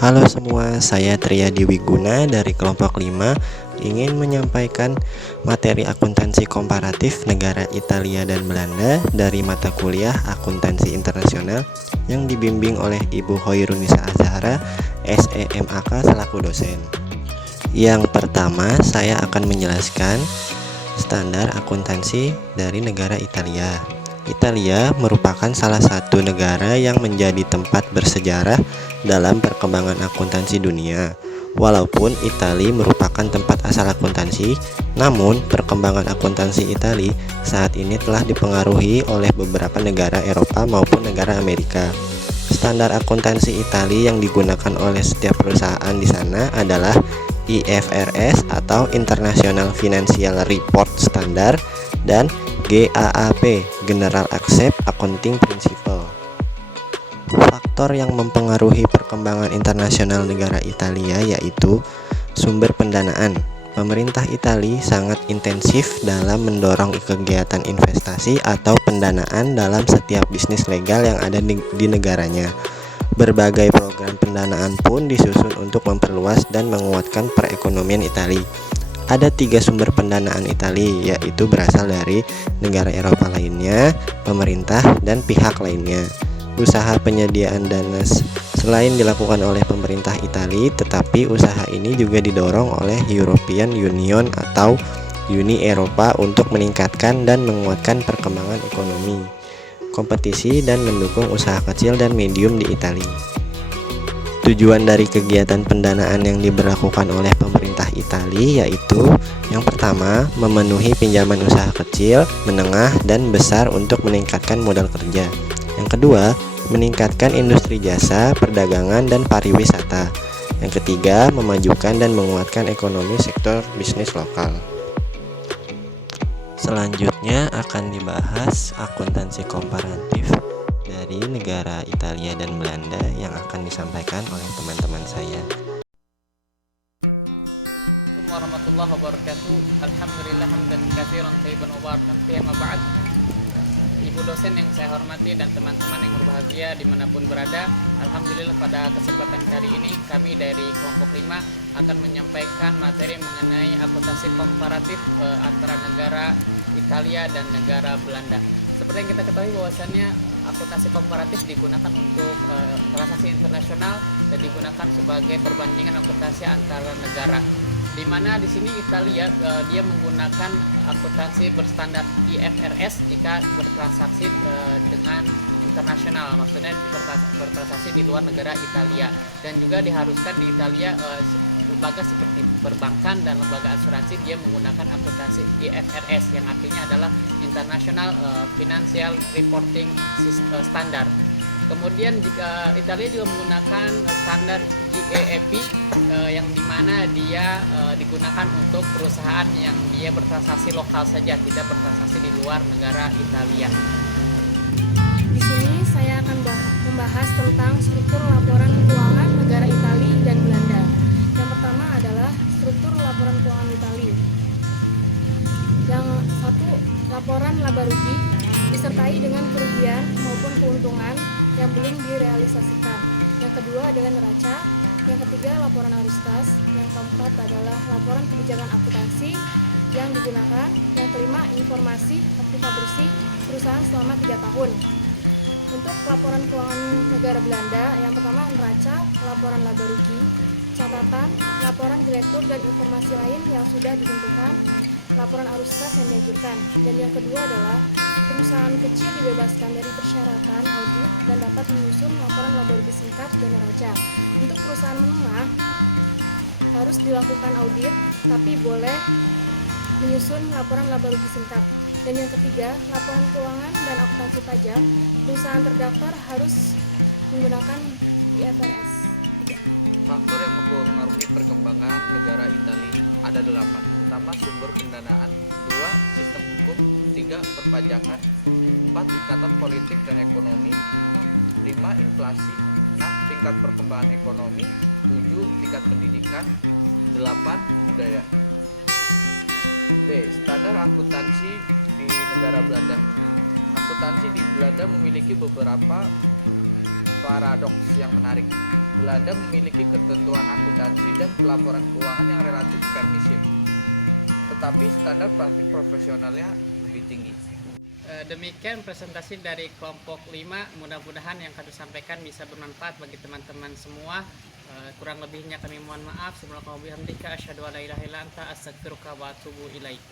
Halo semua, saya Triadi Wiguna dari kelompok 5 ingin menyampaikan materi akuntansi komparatif negara Italia dan Belanda dari mata kuliah Akuntansi Internasional yang dibimbing oleh Ibu Hoirunisa Azhara, SEMAK selaku dosen. Yang pertama, saya akan menjelaskan standar akuntansi dari negara Italia. Italia merupakan salah satu negara yang menjadi tempat bersejarah dalam perkembangan akuntansi dunia. Walaupun Italia merupakan tempat asal akuntansi, namun perkembangan akuntansi Italia saat ini telah dipengaruhi oleh beberapa negara Eropa maupun negara Amerika. Standar akuntansi Italia yang digunakan oleh setiap perusahaan di sana adalah IFRS atau International Financial Report Standard dan GAAP, General Accept Accounting Principle. Faktor yang mempengaruhi perkembangan internasional negara Italia yaitu sumber pendanaan. Pemerintah Italia sangat intensif dalam mendorong kegiatan investasi atau pendanaan dalam setiap bisnis legal yang ada di negaranya. Berbagai program pendanaan pun disusun untuk memperluas dan menguatkan perekonomian Italia. Ada 3 sumber pendanaan Italia, yaitu berasal dari negara Eropa lainnya, pemerintah, dan pihak lainnya. Usaha penyediaan dana selain dilakukan oleh pemerintah Italia, tetapi usaha ini juga didorong oleh European Union atau Uni Eropa untuk meningkatkan dan menguatkan perkembangan ekonomi, kompetisi, dan mendukung usaha kecil dan medium di Italia. Tujuan dari kegiatan pendanaan yang diberlakukan oleh pemerintah Italia yaitu yang pertama, memenuhi pinjaman usaha kecil, menengah, dan besar untuk meningkatkan modal kerja. Yang kedua, meningkatkan industri jasa, perdagangan, dan pariwisata. Yang ketiga, memajukan dan menguatkan ekonomi sektor bisnis lokal. Selanjutnya akan dibahas akuntansi komparatif dari negara Italia dan Belanda yang akan disampaikan oleh teman-teman saya. Assalamualaikum warahmatullahi wabarakatuh. Alhamdulillah hamdan katsiran thayyiban mubarakan fihi ma ba'd. Ibu dosen yang saya hormati dan teman-teman yang berbahagia dimanapun berada, alhamdulillah pada kesempatan kali ini kami dari kelompok 5 akan menyampaikan materi mengenai akuntansi komparatif antara negara Italia dan negara Belanda. Seperti yang kita ketahui bahwasannya akuntansi komparatif digunakan untuk transaksi internasional dan digunakan sebagai perbandingan akuntansi antara negara. Di mana di sini Italia dia menggunakan akuntansi berstandar IFRS jika bertransaksi dengan internasional, maksudnya bertransaksi di luar negara Italia, dan juga diharuskan di Italia lembaga seperti perbankan dan lembaga asuransi dia menggunakan akuntansi IFRS yang artinya adalah International Financial Reporting Standard. Kemudian jika Italia juga menggunakan standar GAAP yang dimana dia digunakan untuk perusahaan yang dia bertransaksi lokal saja, tidak bertransaksi di luar negara Italia. Di sini saya akan membahas tentang struktur laporan keuangan negara Italia dan Belanda. Yang pertama adalah struktur laporan keuangan Italia. Yang satu, laporan laba rugi disertai dengan kerugian maupun keuntungan yang belum direalisasikan. Yang kedua adalah neraca. Yang ketiga, laporan arus kas. Yang keempat adalah laporan kebijakan akuntansi yang digunakan. Yang kelima, informasi aktiva bersih perusahaan selama 3 tahun. Untuk laporan keuangan negara Belanda, yang pertama neraca, laporan laba rugi, catatan, laporan direktur dan informasi lain yang sudah ditentukan, laporan arus kas yang dianjurkan. Dan yang kedua adalah perusahaan kecil dibebaskan dari persyaratan audit dan dapat menyusun laporan laba rugi singkat dan neraca. Untuk perusahaan menengah harus dilakukan audit, tapi boleh menyusun laporan laba rugi singkat. Dan yang ketiga, laporan keuangan dan akuntansi pajak, perusahaan terdaftar harus menggunakan IFRS. Faktor yang mempengaruhi perkembangan negara Italia ada 8. Pertama, sumber pendanaan. 2, sistem hukum. 3, perpajakan. 4, ikatan politik dan ekonomi. 5, inflasi. 6, tingkat perkembangan ekonomi. 7, tingkat pendidikan. 8, budaya. B. Standar akuntansi di negara Belanda. Akuntansi di Belanda memiliki beberapa paradoks yang menarik. Belanda memiliki ketentuan akuntansi dan pelaporan keuangan yang relatif permisif, tetapi standar praktik profesionalnya lebih tinggi. Demikian presentasi dari kelompok 5. Mudah-mudahan yang kami sampaikan bisa bermanfaat bagi teman-teman semua. Kurang lebihnya kami mohon maaf. Subhanakallahumma wa bihamdika asyhadu an la ilaha illa anta astaghfiruka wa atubu ilaik.